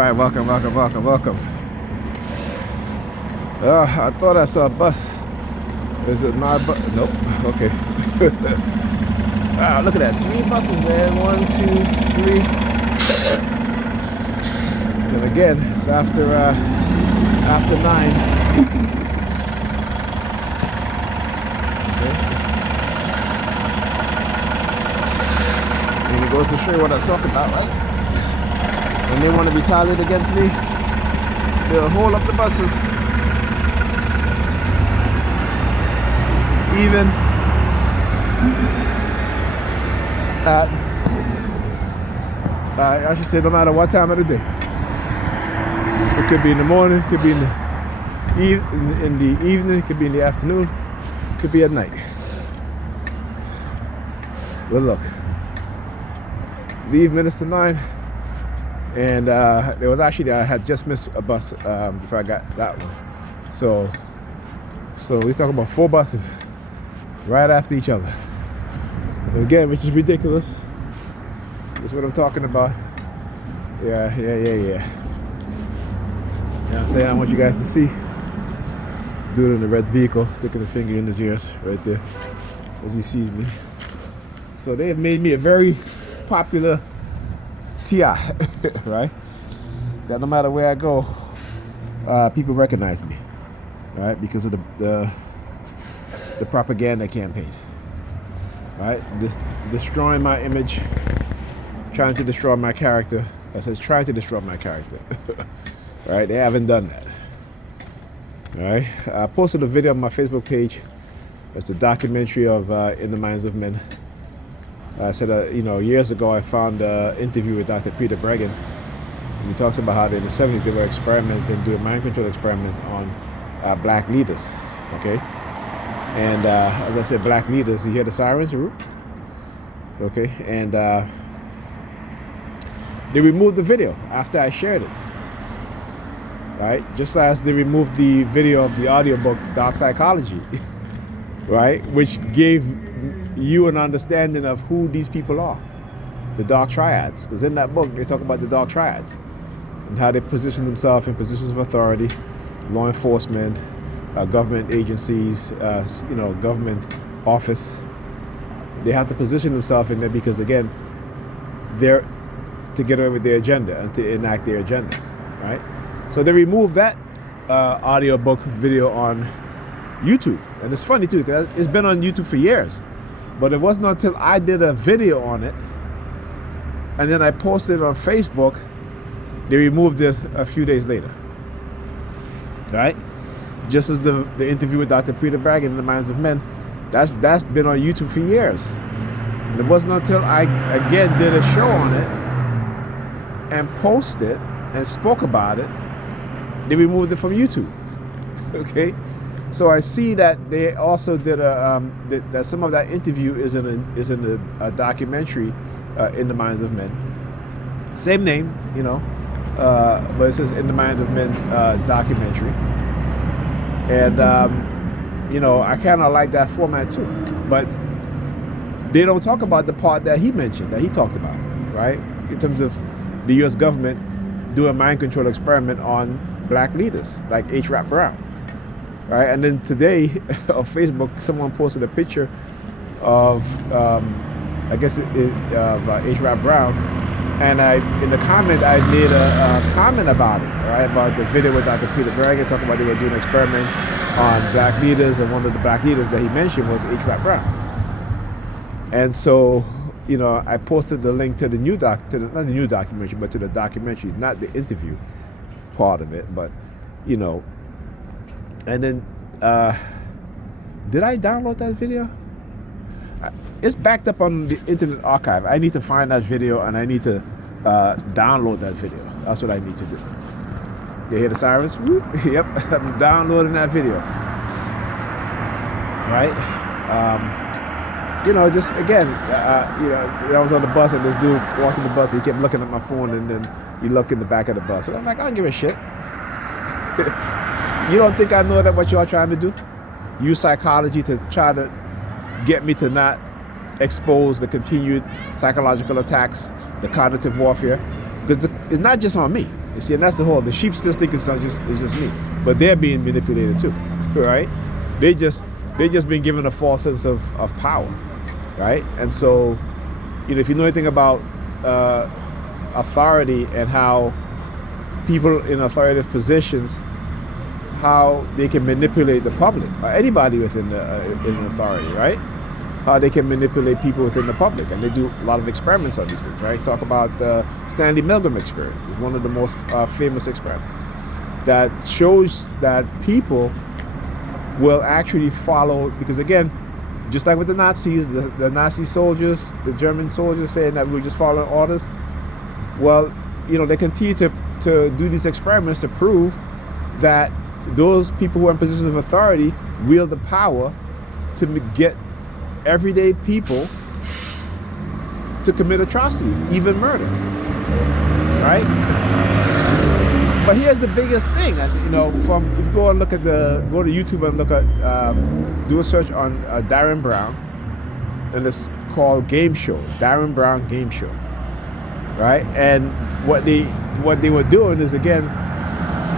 right, welcome. I thought I saw a bus. Is it my bus? Nope. Okay. Wow, look at that. 3 buses there. 1, 2, 3. And again, it's after 9. Okay. And it goes to show you what I'm talking about, right? When they want to retaliate against me, they'll hold up the buses. Even at, I should say, no matter what time of the day. It could be in the morning, it could be in the evening, it could be in the afternoon, it could be at night. But look, leave minutes to 9, and there was actually, I had just missed a bus before I got that one. So we're talking about 4 buses right after each other. And again, which is ridiculous. That's what I'm talking about. Yeah. You know what I'm saying? I want you guys to see. Dude in the red vehicle, sticking his finger in his ears right there as he sees me. So they have made me a very popular TI, right? That no matter where I go, people recognize me, right? Because of the propaganda campaign, right? Destroying my image, trying to destroy my character. I says trying to destroy my character. Right? They haven't done that. All right. I posted a video on my Facebook page. It's a documentary of In the Minds of Men. I said, years ago I found an interview with Dr. Peter Breggin. And he talks about how in the 70s they were experimenting, doing mind control experiments on black leaders. Okay. And as I said, black leaders, you hear the sirens? Okay. And they removed the video after I shared it. Right? Just as they removed the video of the audiobook Dark Psychology, right? Which gave you an understanding of who these people are, the dark triads. Because in that book they talk about the dark triads and how they position themselves in positions of authority, law enforcement, government agencies, government office. They have to position themselves in there because, again, they're to get away with their agenda and to enact their agendas, right? So they removed that audiobook video on YouTube. And it's funny too, because it's been on YouTube for years. But it wasn't until I did a video on it and then I posted it on Facebook, they removed it a few days later. Right? Just as the interview with Dr. Peter Breggin in the Minds of Men, that's been on YouTube for years. And it wasn't until I again did a show on it and posted and spoke about it, they removed it from YouTube. Okay, so I see that they also did that some of that interview is in a documentary, In the Minds of Men. Same name, but it says In the Minds of Men documentary. And I kind of like that format too. But they don't talk about the part that he mentioned, that he talked about, right? In terms of the U.S. government doing a mind control experiment on black leaders like H. Rap Brown, right? And then today on Facebook, someone posted a picture of H. Rap Brown, and in the comment I made a comment about it, right? About the video with Dr. Peter Breggin talking about they were doing an experiment on black leaders, and one of the black leaders that he mentioned was H. Rap Brown. And so, I posted the link to the not the new documentary, but to the documentary, not the interview part of it, but and then did I download that video? It's backed up on the Internet Archive. I need to find that video and I need to download that video. That's what I need to do. You hear the sirens? Whoop. Yep, I'm downloading that video. Right? Just again, I was on the bus and this dude walking the bus, he kept looking at my phone, and then you look in the back of the bus. And I'm like, I don't give a shit. You don't think I know that what you're trying to do? Use psychology to try to get me to not expose the continued psychological attacks, the cognitive warfare, because it's not just on me. You see, and that's the whole. The sheep still think it's just me, but they're being manipulated too, right? They just been given a false sense of power, right? And so, if you know anything about authority and how people in authoritative positions, how they can manipulate the public or anybody within in authority, right? How they can manipulate people within the public, and they do a lot of experiments on these things, right? Talk about the Stanley Milgram experiment. It's one of the most famous experiments that shows that people will actually follow, because again, just like with the Nazis, the Nazi soldiers, the German soldiers saying that we're just following orders. Well, they continue to do these experiments to prove that those people who are in positions of authority wield the power to get everyday people to commit atrocity, even murder, right? But here's the biggest thing, and if you go and go to YouTube and look at, do a search on Darren Brown, and it's called Game Show, Darren Brown Game Show, right? And what they were doing is, again,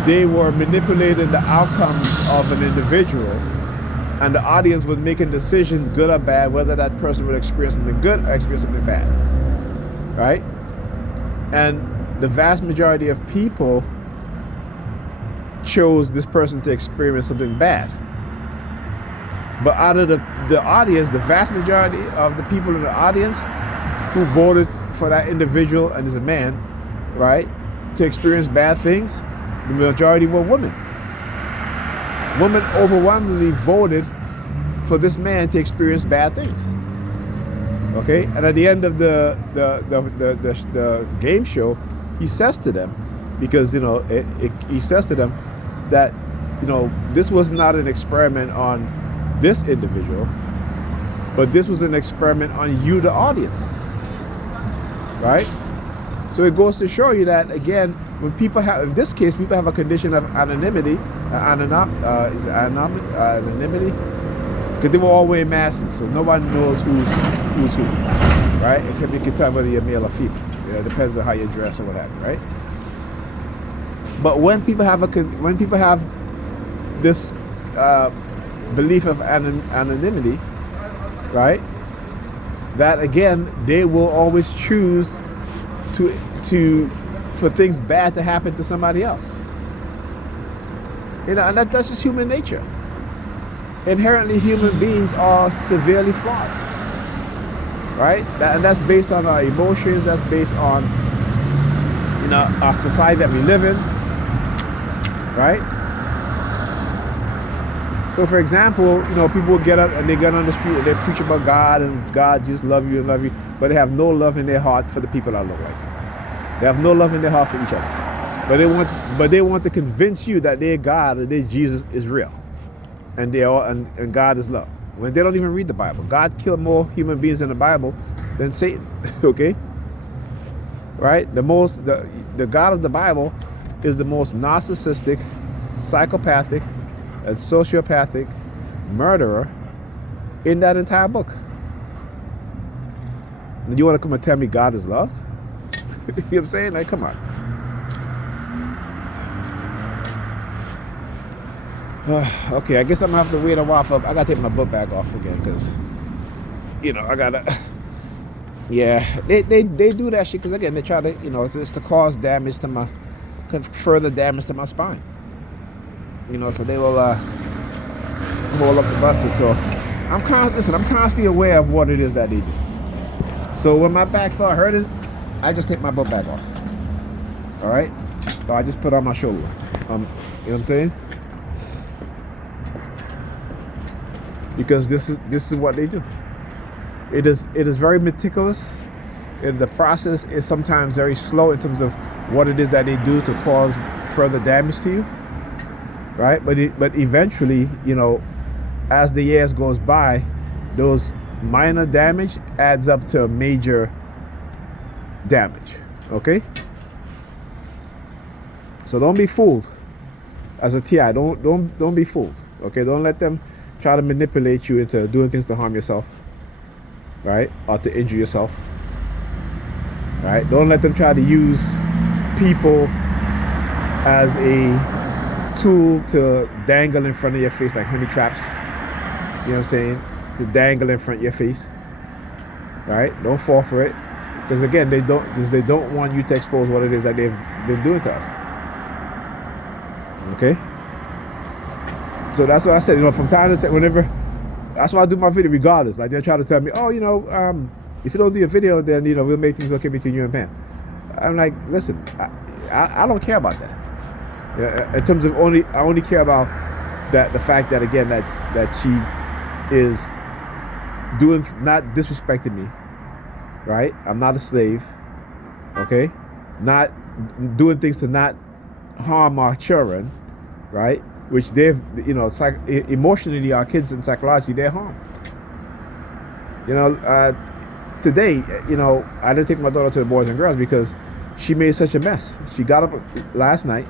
they were manipulating the outcomes of an individual, and the audience was making decisions, good or bad, whether that person would experience something good or experience something bad, right? And the vast majority of people chose this person to experience something bad. But out of the audience, the vast majority of the people in the audience who voted for that individual, and is a man, right, to experience bad things, the majority were women. Women overwhelmingly voted for this man to experience bad things. Okay, and at the end of the game show, he says to them, because he says to them that this was not an experiment on this individual, but this was an experiment on you, the audience, right? So it goes to show you that, again, when people have, in this case, people have a condition of anonymity, anonymity, because they were all wearing masks, so nobody knows who's who, right? Except you can tell whether you're male or female. It depends on how you dress or what have you, right? But when people have this belief of anonymity, right? That, again, they will always choose for things bad to happen to somebody else. And that's just human nature. Inherently, human beings are severely flawed, right? And that's based on our emotions. That's based on our society that we live in, right? So, for example, people will get up and they get on the street and they preach about God, and God just love you and love you, but they have no love in their heart for the people that look like them. They have no love in their heart for each other. But they want to convince you that their God or their Jesus is real, and and God is love, when they don't even read the Bible. God killed more human beings in the Bible than Satan. Okay, right? The God of the Bible is the most narcissistic, psychopathic, and sociopathic murderer in that entire book. And you want to come and tell me God is love? You know what I'm saying? Like, come on. Okay, I guess I'm gonna have to wait a while I gotta take my book bag off again, because I gotta. Yeah, they do that shit because, again, they try to it's to cause damage to further damage to my spine. So they will hold up the buses. So I'm constantly aware of what it is that they do. So when my back starts hurting, I just take my book bag off. All right, so I just put it on my shoulder. You know what I'm saying? Because this is what they do. It is very meticulous, and the process is sometimes very slow in terms of what it is that they do to cause further damage to you, right? But eventually, as the years goes by, those minor damage adds up to major damage. Okay? So don't be fooled. As a TI, don't be fooled. Okay? Don't let them try to manipulate you into doing things to harm yourself, right? Or to injure yourself, right? Don't let them try to use people as a tool to dangle in front of your face like honey traps. You know what I'm saying? To dangle in front of your face. Right? Don't fall for it. Because again, they don't want you to expose what it is that they've been doing to us. Okay? So that's what I said, from time to time, whenever, that's why I do my video regardless. Like, they're trying to tell me, oh, if you don't do a video, then, we'll make things okay between you and Pam. I'm like, listen, I don't care about that. In terms of I only care about the fact that, again, that she is not disrespecting me, right? I'm not a slave, okay? Not doing things to not harm our children, right? Which they've, emotionally, our kids and psychologically, they're harmed. Today, I didn't take my daughter to the Boys and Girls because she made such a mess. She got up last night,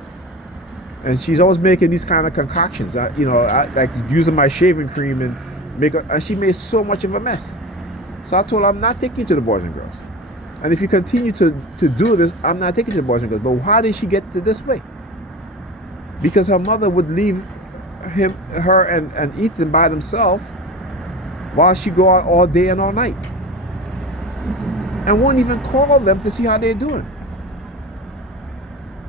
and she's always making these kind of concoctions. Like using my shaving cream and she made so much of a mess. So I told her, I'm not taking you to the Boys and Girls. And if you continue to do this, I'm not taking you to the Boys and Girls. But how did she get to this way? Because her mother would leave her and Ethan by themselves while she go out all day and all night, and won't even call them to see how they're doing.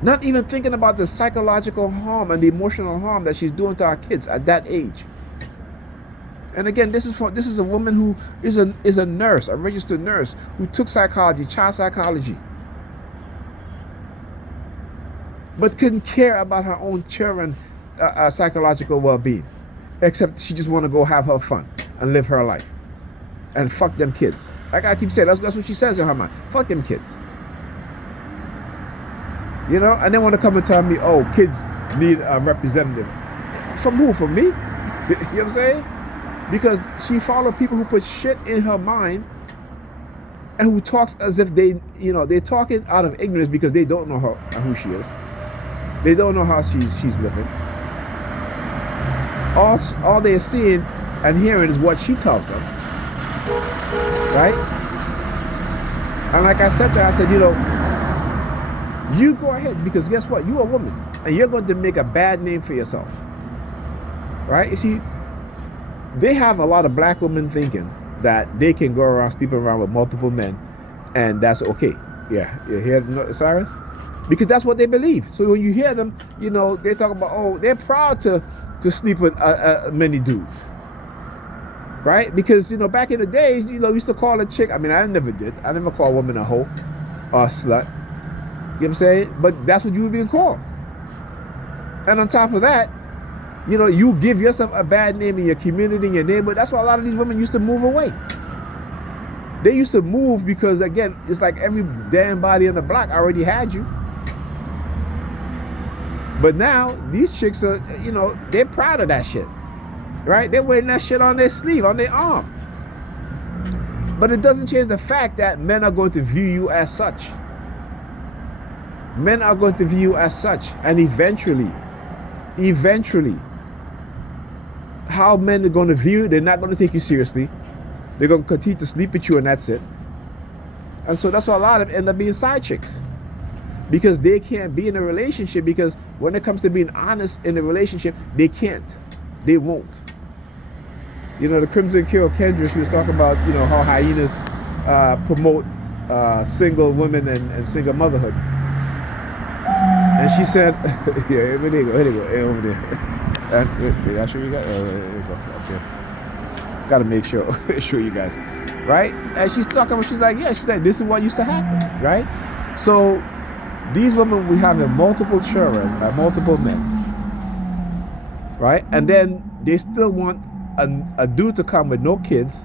Not even thinking about the psychological harm and the emotional harm that she's doing to our kids at that age. And again, this is a woman who is a nurse, a registered nurse, who took psychology, child psychology, but couldn't care about her own children psychological well-being, except she just want to go have her fun and live her life and fuck them kids. Like I keep saying, that's what she says in her mind. Fuck them kids. And they want to come and tell me, oh, kids need a representative. From who? From me? You know what I'm saying? Because she follows people who put shit in her mind and who talks as if they're talking out of ignorance because they don't know who she is. They don't know how she's living. All they're seeing and hearing is what she tells them. Right? And like I said to her, I said, you go ahead, because guess what? You're a woman, and you're going to make a bad name for yourself. Right? You see, they have a lot of black women thinking that they can go around sleeping around with multiple men, and that's okay. Yeah, you hear Cyrus? Because that's what they believe. So when you hear them, they talk about, oh, they're proud to sleep with many dudes, right? Because back in the days, we used to call a chick. I mean, I never did. I never called a woman a hoe or a slut. You know what I'm saying? But that's what you were being called. And on top of that, you give yourself a bad name in your community, in your neighborhood. That's why a lot of these women used to move away. They used to move because, again, it's like every damn body on the block already had you. But now, these chicks are, they're proud of that shit. Right? They're wearing that shit on their sleeve, on their arm. But it doesn't change the fact that men are going to view you as such. Men are going to view you as such. And eventually, how men are going to view you, they're not going to take you seriously. They're going to continue to sleep with you, and that's it. And so that's why a lot of them end up being side chicks. Because they can't be in a relationship, because when it comes to being honest in a relationship, they can't. They won't. The Crimson Kill Kendra, she was talking about, how hyenas promote single women and single motherhood. And she said, yeah, here they go, over there. Did I show you guys? Oh, there you go, up there. Gotta make sure, show you guys, right? And she's talking about, she's like, this is what used to happen, right? So these women we have multiple children by multiple men, right? And then they still want a dude to come with no kids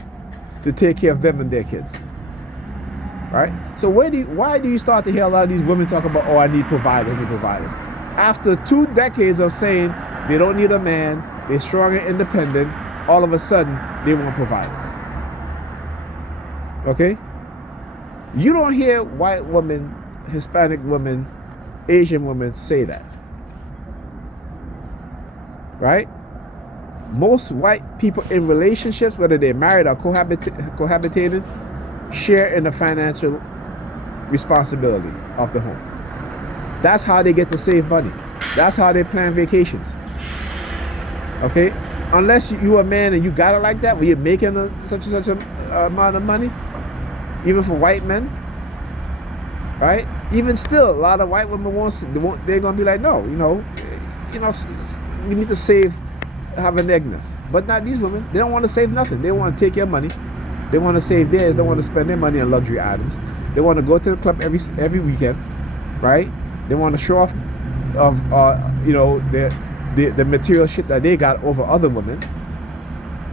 to take care of them and their kids, right? So why do you start to hear a lot of these women talk about, oh, I need providers, After 2 decades of saying they don't need a man, they're strong and independent, all of a sudden they want providers. Okay? You don't hear white women, Hispanic women, Asian women say that. Right? Most white people in relationships, whether they're married or cohabitated, share in the financial responsibility of the home. That's how they get to save money. That's how they plan vacations. Okay? Unless you a man and you got it like that, where you're making such and such a amount of money, even for white men, right? Even still, a lot of white women they're gonna be like, no, we need to save, have an nest. But not these women. They don't want to save nothing. They want to take your money. They want to save theirs. They want to spend their money on luxury items. They want to go to the club every weekend, right? They want to show off of the material shit that they got over other women,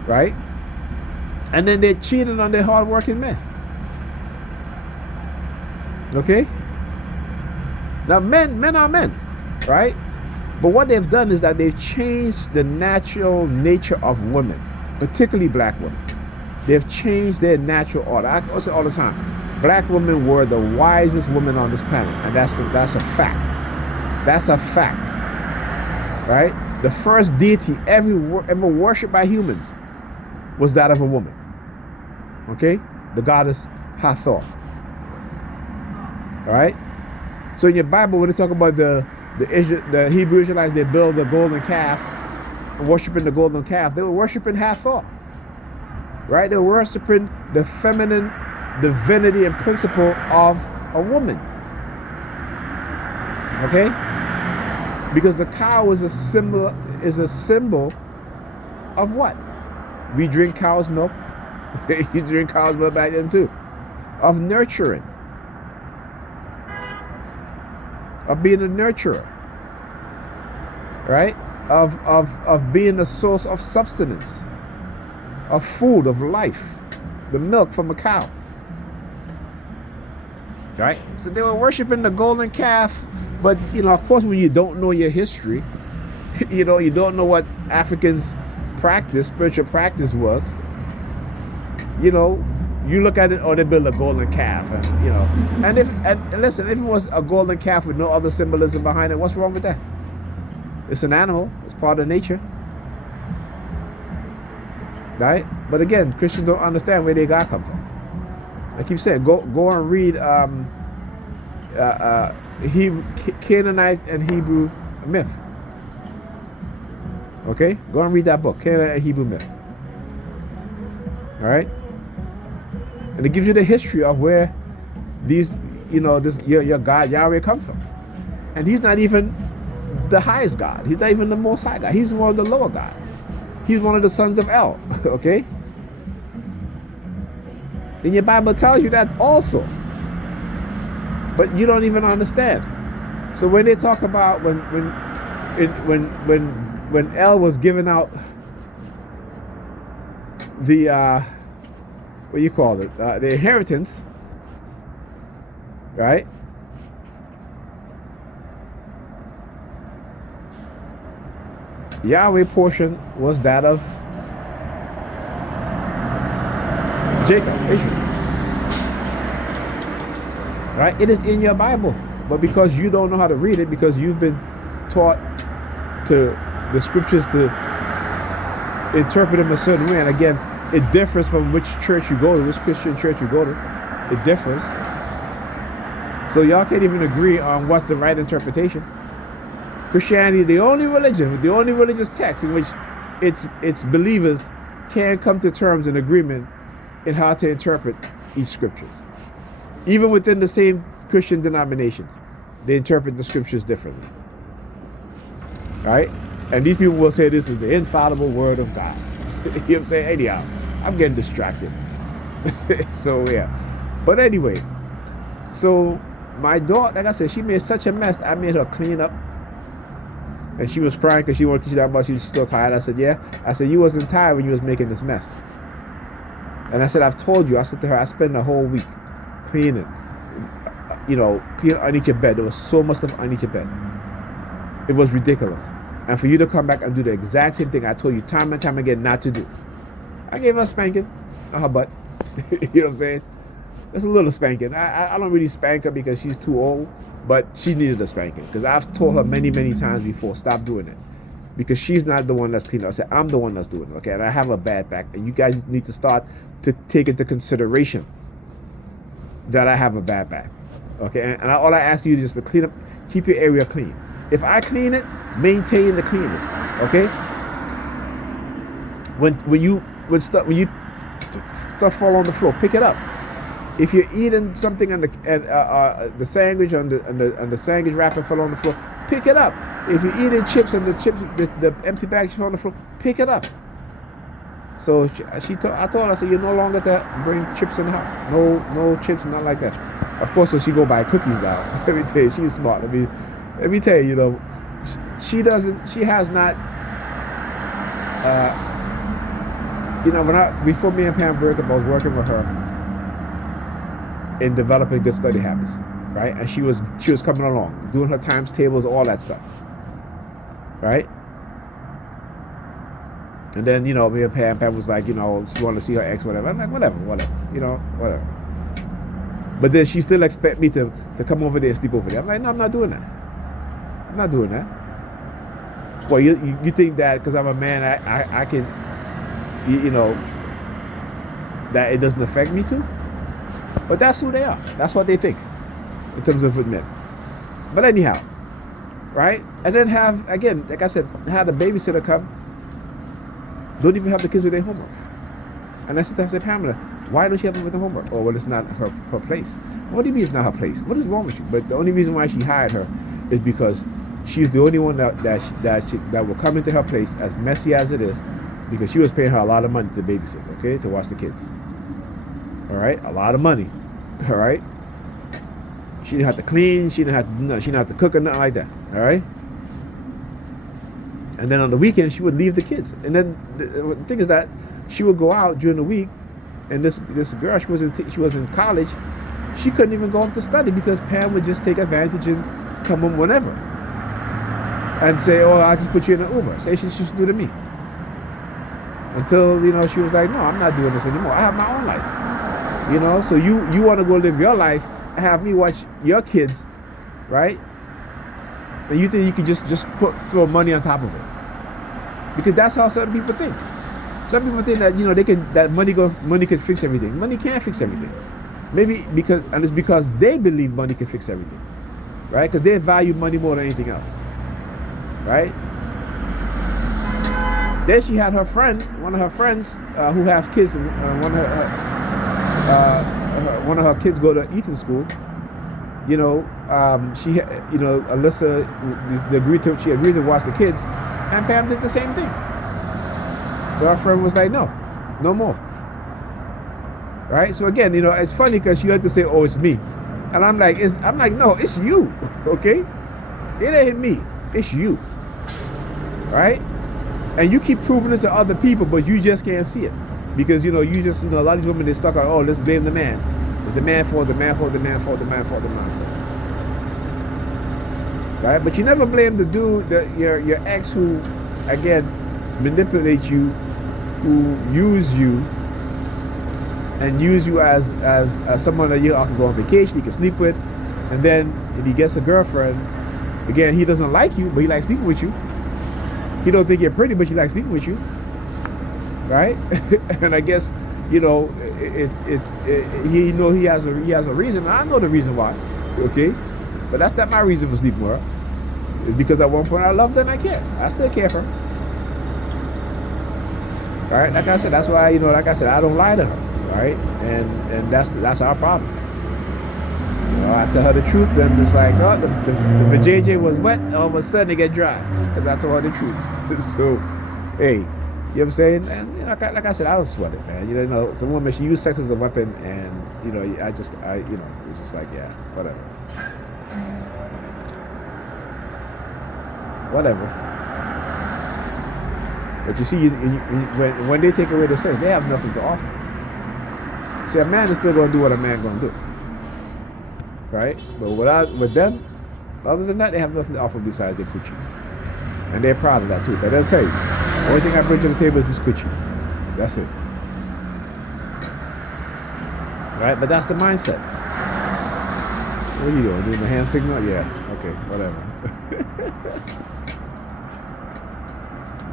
right? And then they're cheating on their hardworking men. Okay? Now men are men, right? But what they've done is that they've changed the natural nature of women, particularly black women. They've changed their natural order. I say all the time, black women were the wisest women on this planet, and that's a fact. That's a fact, right? The first deity ever worshipped by humans was that of a woman. Okay, the goddess Hathor. All right. So in your Bible, when they talk about the Hebrew Israelites, they build the golden calf, worshiping the golden calf. They were worshiping Hathor. Right? They were worshiping the feminine divinity and principle of a woman. Okay? Because the cow is a symbol of what? We drink cow's milk. You drink cow's milk back then too. Of nurturing. Of being a nurturer. Right? Of being a source of sustenance. Of food, of life. The milk from a cow. Right? So they were worshiping the golden calf. But, of course, when you don't know your history, you don't know what Africans' spiritual practice was, you look at it, they build a golden calf. And listen, if it was a golden calf with no other symbolism behind it, what's wrong with that? It's an animal. It's part of nature. Right? But again, Christians don't understand where they God come from. I keep saying, go and read Canaanite and Hebrew myth. Okay? Go and read that book, Canaanite and Hebrew myth. All right? And it gives you the history of where these, your God Yahweh come from. And he's not even the highest God. He's not even the most high God. He's one of the lower God. He's one of the sons of El. Okay? And your Bible tells you that also. But you don't even understand. So when they talk about when El was giving out the what do you call it? The inheritance, right? Yahweh portion was that of Jacob, Israel. Right? It is in your Bible. But because you don't know how to read it, because you've been taught the scriptures to interpret them a certain way, and again, it differs from which church you go to, which Christian church you go to. It differs. So y'all can't even agree on what's the right interpretation. Christianity, the only religion, with the only religious text in which its believers can come to terms and agreement in how to interpret each scriptures. Even within the same Christian denominations, they interpret the scriptures differently. Right? And these people will say this is the infallible word of God. You know what I'm saying? Anyhow, I'm getting distracted. So yeah. But anyway, so my daughter, like I said, she made such a mess. I made her clean up. And she was crying because she wanted to teach that about she's so tired. I said, yeah. I said, you wasn't tired when you was making this mess. And I said, I've told you. I said to her, I spent the whole week cleaning. Cleaning underneath your bed. There was so much stuff underneath your bed. It was ridiculous. And for you to come back and do the exact same thing I told you time and time again not to do. I gave her a spanking on her butt. You know what I'm saying? Just a little spanking. I don't really spank her because she's too old, but she needed a spanking because I've told her many, many times before, stop doing it. Because she's not the one that's cleaning up. I said, I'm the one that's doing it, okay? And I have a bad back, and you guys need to start to take into consideration that I have a bad back, okay? And all I ask you is just to clean up, keep your area clean. If I clean it, maintain the cleanness. Okay. When stuff fall on the floor, pick it up. If you're eating something on the sandwich on the sandwich wrapper fell on the floor, pick it up. If you're eating chips and the empty bag fell on the floor, pick it up. So I told her, I said, you're no longer to bring chips in the house. No chips, not like that. Of course, so she go buy cookies now. Let me tell you, she's smart. Let me tell you, she has not. Before me and Pam broke up, I was working with her in developing good study habits, right? And she was coming along, doing her times tables, all that stuff, right? And then, me and Pam was like, she wanted to see her ex, whatever. I'm like, whatever, whatever. But then she still expect me to come over there and sleep over there. I'm like, no, I'm not doing that. I'm not doing that. Well, you think that because I'm a man, I can, that it doesn't affect me too? But that's who they are. That's what they think in terms of men. But anyhow, right? And then have, again, like I said, have the babysitter come. Don't even have the kids with their homework. And I said, Pamela, why don't you have them with the homework? Oh, well, it's not her place. What do you mean it's not her place? What is wrong with you? But the only reason why she hired her is because she's the only one that will come into her place, as messy as it is, because she was paying her a lot of money to babysit, okay, to watch the kids. All right, a lot of money. All right. She didn't have to clean. She didn't have to cook or nothing like that. All right. And then on the weekend, she would leave the kids. And then the thing is that she would go out during the week, and this girl, she was in college. She couldn't even go home to study because Pam would just take advantage and come home whenever, and say, "Oh, I'll just put you in an Uber." Say she should do to me. Until she was like, "No, I'm not doing this anymore. I have my own life." So you want to go live your life and have me watch your kids, right? And you think you can just throw money on top of it, because that's how certain people think. Some people think that money can fix everything. Money can't fix everything. Maybe it's because they believe money can fix everything, right? Because they value money more than anything else, right? Then she had one of her friends who have kids, and one of her kids go to Ethan school. Alyssa, she agreed to watch the kids, and Pam did the same thing. So our friend was like, no more. Right? So again, it's funny because she had to say, oh, it's me. And I'm like, no, it's you. Okay? It ain't me. It's you. Right? And you keep proving it to other people, but you just can't see it. Because, a lot of these women, they're stuck on, oh, let's blame the man. It's the man fault, the man fault, the man fault, the man fault, the man fault. Right? But you never blame the dude, your ex who, again, manipulates you, who use you, and use you as someone that you can go on vacation, you can sleep with, and then if he gets a girlfriend, again, he doesn't like you, but he likes sleeping with you. He don't think you're pretty, but he likes sleeping with you, right? And I guess he has a reason. And I know the reason why, okay? But that's not my reason for sleeping with her. It's because at one point I loved her and I care. I still care for her. All right, like I said, that's why I don't lie to her, right? And that's our problem. I tell her the truth, then it's like, oh, the vajayjay was wet, all of a sudden it get dry, because I told her the truth. So, hey, you know what I'm saying? And like I said, I don't sweat it, man. Some woman, she used sex as a weapon, and it's just like, yeah, whatever. But you see, when they take away the sex, they have nothing to offer. See, a man is still going to do what a man going to do, right? But with them, other than that, they have nothing to offer besides their coochie, and they're proud of that too. But they'll tell you, the only thing I bring to the table is this coochie. That's it, right? But that's the mindset. What are you doing? Doing the hand signal? Yeah. Okay. Whatever.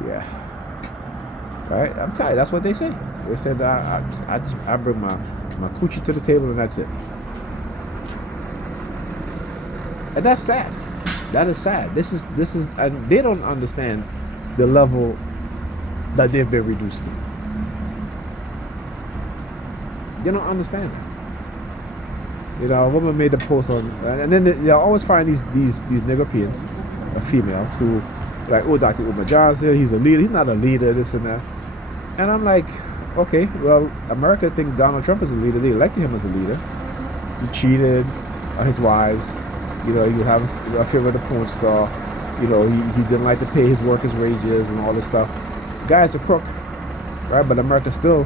Yeah. Right? I'm tired. That's what they say. They said I bring my coochie to the table and that's it. And that's sad. That is sad. This is, and they don't understand the level that they've been reduced to. They don't understand it. You know, a woman made a post on, and then they always find these nigger peons, females who, like, oh, Dr. Umar Johnson, he's a leader. He's not a leader, this and that. And I'm like, okay, well, America thinks Donald Trump is a leader. They elected him as a leader. He cheated on his wives. You know, he would have an affair with a porn star. You know, he didn't like to pay his workers' wages and all this stuff. The guy's a crook, right? But America still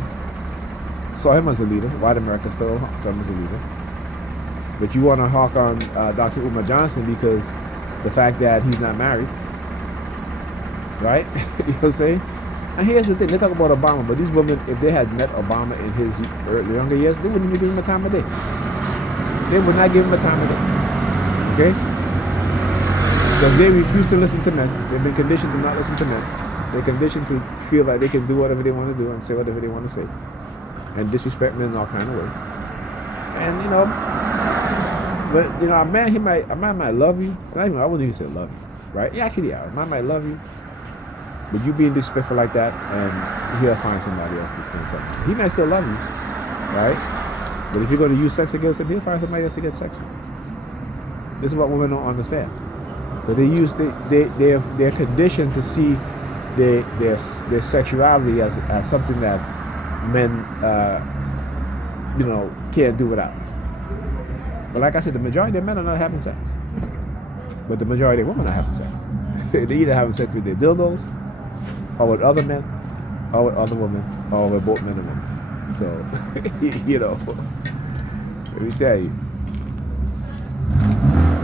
saw him as a leader. White America still saw him as a leader. But you want to hawk on Dr. Umar Johnson because the fact that he's not married, right? You know what I'm saying? And here's the thing, they talk about Obama, but these women, if they had met Obama in his younger years, they wouldn't even give him a time of day. They would not give him a time of day. Okay? Because they refuse to listen to men. They've been conditioned to not listen to men. They're conditioned to feel like they can do whatever they want to do and say whatever they want to say. And disrespect men in all kind of ways. And, you know, but, you know, a man might love you. I wouldn't even say love you, right? Yeah, actually, yeah. A man might love you. But you being disrespectful like that, and he'll find somebody else to spend time with. He might still love you, right? But if you're going to use sex against him, he'll find somebody else to get sex with. This is what women don't understand. So they're conditioned to see their sexuality as something that men, you know, can't do without. But like I said, the majority of men are not having sex. But the majority of women are having sex. They're either having sex with their dildos, or with other men, or with other women, or with both men and women. So, you know, let me tell you,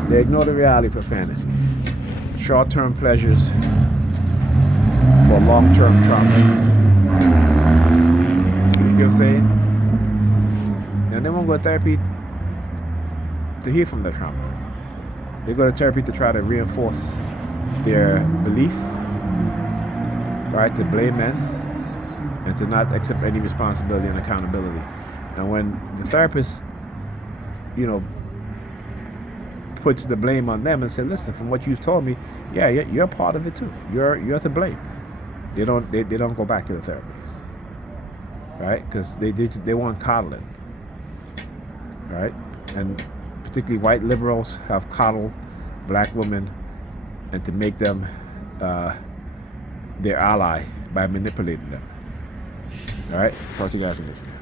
they ignore the reality for fantasy. Short-term pleasures for long-term trauma. You get what I'm saying? And they won't go to therapy to heal from their trauma. They go to therapy to try to reinforce their belief, right, to blame men and to not accept any responsibility and accountability. And when the therapist, you know, puts the blame on them and says, listen, from what you've told me, yeah, you're part of it too. You're to blame. They don't go back to the therapist, right? Because they want coddling, right? And particularly white liberals have coddled black women and to make them their ally by manipulating them. All right, talk to you guys in this video.